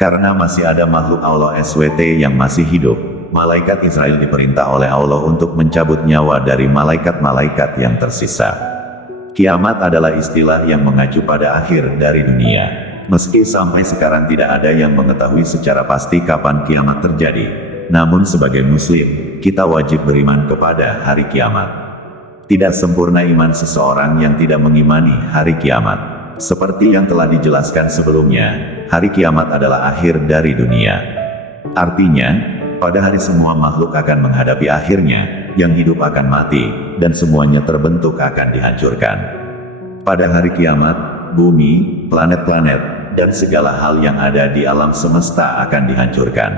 Karena masih ada makhluk Allah SWT yang masih hidup, malaikat Israel diperintah oleh Allah untuk mencabut nyawa dari malaikat-malaikat yang tersisa. Kiamat adalah istilah yang mengacu pada akhir dari dunia. Meski sampai sekarang tidak ada yang mengetahui secara pasti kapan kiamat terjadi, namun sebagai muslim, kita wajib beriman kepada hari kiamat. Tidak sempurna iman seseorang yang tidak mengimani hari kiamat. Seperti yang telah dijelaskan sebelumnya, hari kiamat adalah akhir dari dunia. Artinya, pada hari semua makhluk akan menghadapi akhirnya, yang hidup akan mati, dan semuanya terbentuk akan dihancurkan. Pada hari kiamat, bumi, planet-planet, dan segala hal yang ada di alam semesta akan dihancurkan.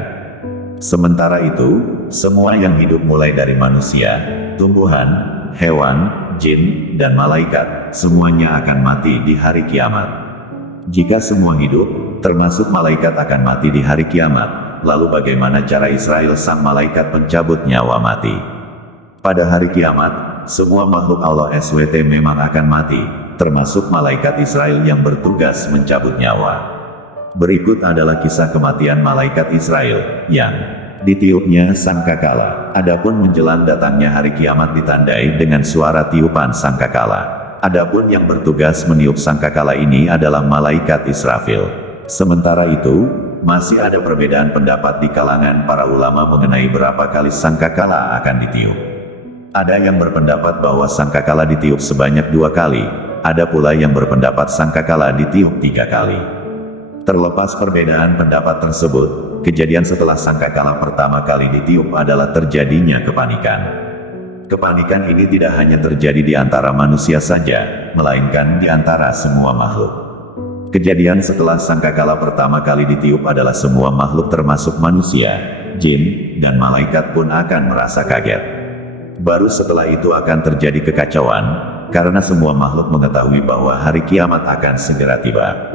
Sementara itu, semua yang hidup mulai dari manusia, tumbuhan, hewan, jin, dan malaikat, semuanya akan mati di hari kiamat. Jika semua hidup, termasuk malaikat akan mati di hari kiamat, lalu bagaimana cara Israel sang malaikat pencabut nyawa mati? Pada hari kiamat, semua makhluk Allah SWT memang akan mati, termasuk malaikat Israel yang bertugas mencabut nyawa. Berikut adalah kisah kematian malaikat Israel, yang ditiupnya sangkakala. Adapun menjelang datangnya hari kiamat ditandai dengan suara tiupan sangkakala. Adapun yang bertugas meniup sangkakala ini adalah malaikat Israfil. Sementara itu, masih ada perbedaan pendapat di kalangan para ulama mengenai berapa kali sangkakala akan ditiup. Ada yang berpendapat bahwa sangkakala ditiup sebanyak 2 kali, ada pula yang berpendapat sangkakala ditiup 3 kali. Terlepas perbedaan pendapat tersebut, kejadian setelah sangkakala pertama kali ditiup adalah terjadinya kepanikan. Kepanikan ini tidak hanya terjadi di antara manusia saja, melainkan di antara semua makhluk. Kejadian setelah sangkakala pertama kali ditiup adalah semua makhluk termasuk manusia, jin, dan malaikat pun akan merasa kaget. Baru setelah itu akan terjadi kekacauan, karena semua makhluk mengetahui bahwa hari kiamat akan segera tiba.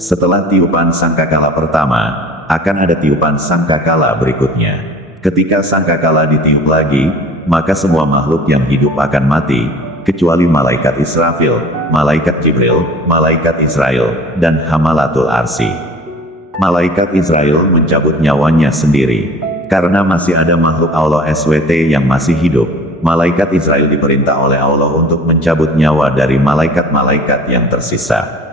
Setelah tiupan sangkakala pertama, akan ada tiupan sangkakala berikutnya. Ketika sangkakala ditiup lagi, maka semua makhluk yang hidup akan mati, kecuali malaikat Israfil, malaikat Jibril, malaikat Israel, dan Hamalatul Arsy. Malaikat Israel mencabut nyawanya sendiri. Karena masih ada makhluk Allah SWT yang masih hidup, malaikat Israel diperintah oleh Allah untuk mencabut nyawa dari malaikat-malaikat yang tersisa.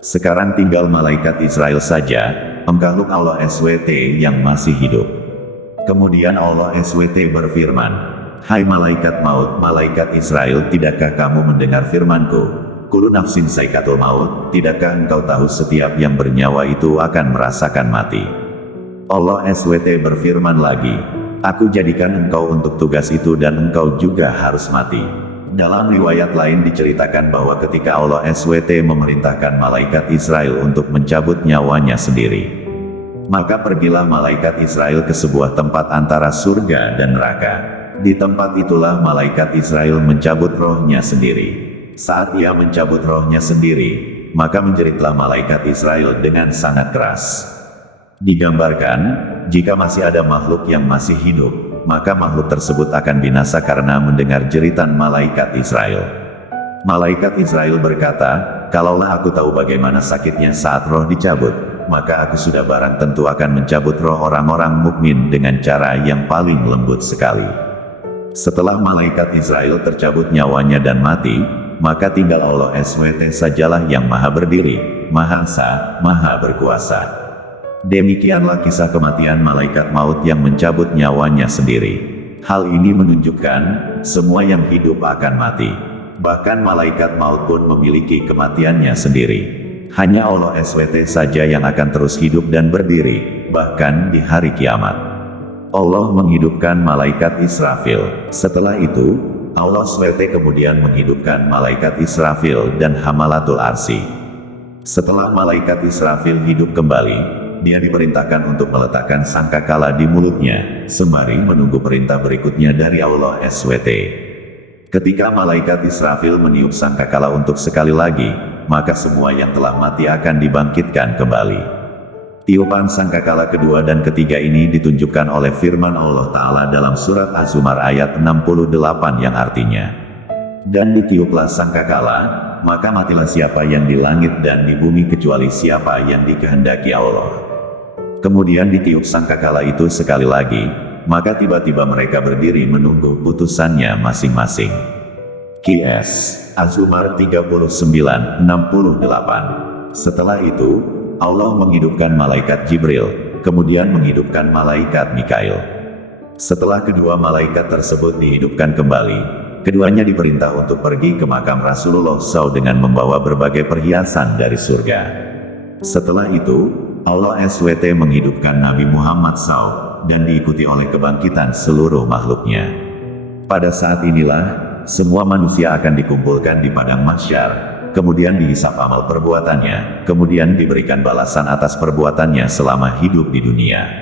Sekarang tinggal malaikat Israel saja, makhluk Allah SWT yang masih hidup. Kemudian Allah SWT berfirman, "Hai malaikat maut, malaikat Israel, tidakkah kamu mendengar firmanku? Kullu nafsin saikatul maut, tidakkah engkau tahu setiap yang bernyawa itu akan merasakan mati?" Allah SWT berfirman lagi, "Aku jadikan engkau untuk tugas itu dan engkau juga harus mati." Dalam riwayat lain diceritakan bahwa ketika Allah SWT memerintahkan malaikat Israel untuk mencabut nyawanya sendiri, maka pergilah malaikat Israel ke sebuah tempat antara surga dan neraka. Di tempat itulah malaikat Israel mencabut rohnya sendiri. Saat ia mencabut rohnya sendiri, maka menjeritlah malaikat Israel dengan sangat keras. Digambarkan, jika masih ada makhluk yang masih hidup, maka makhluk tersebut akan binasa karena mendengar jeritan malaikat Israel. Malaikat Israel berkata, "Kalaulah aku tahu bagaimana sakitnya saat roh dicabut, maka aku sudah barang tentu akan mencabut roh orang-orang mukmin dengan cara yang paling lembut sekali." Setelah malaikat Israel tercabut nyawanya dan mati, maka tinggal Allah SWT sajalah yang maha berdiri, maha esa, maha berkuasa. Demikianlah kisah kematian malaikat maut yang mencabut nyawanya sendiri. Hal ini menunjukkan, semua yang hidup akan mati. Bahkan malaikat maut pun memiliki kematiannya sendiri. Hanya Allah SWT saja yang akan terus hidup dan berdiri, bahkan di hari kiamat. Allah menghidupkan malaikat Israfil. Setelah itu, Allah SWT kemudian menghidupkan malaikat Israfil dan Hamalatul Arsy. Setelah malaikat Israfil hidup kembali, dia diperintahkan untuk meletakkan sangkakala di mulutnya, sembari menunggu perintah berikutnya dari Allah SWT. Ketika malaikat Israfil meniup sangkakala untuk sekali lagi, maka semua yang telah mati akan dibangkitkan kembali. Tiupan sangkakala kedua dan ketiga ini ditunjukkan oleh firman Allah Ta'ala dalam surat Az-Zumar ayat 68 yang artinya, "Dan ditiuplah sangkakala, maka matilah siapa yang di langit dan di bumi kecuali siapa yang dikehendaki Allah." Kemudian ditiup sangkakala itu sekali lagi, maka tiba-tiba mereka berdiri menunggu putusannya masing-masing. QS Az-Zumar 39:68. Setelah itu, Allah menghidupkan malaikat Jibril, kemudian menghidupkan malaikat Mikail. Setelah kedua malaikat tersebut dihidupkan kembali, keduanya diperintah untuk pergi ke makam Rasulullah SAW dengan membawa berbagai perhiasan dari surga. Setelah itu, Allah SWT menghidupkan Nabi Muhammad SAW, dan diikuti oleh kebangkitan seluruh makhluknya. Pada saat inilah, semua manusia akan dikumpulkan di padang mahsyar, kemudian dihisap amal perbuatannya, kemudian diberikan balasan atas perbuatannya selama hidup di dunia.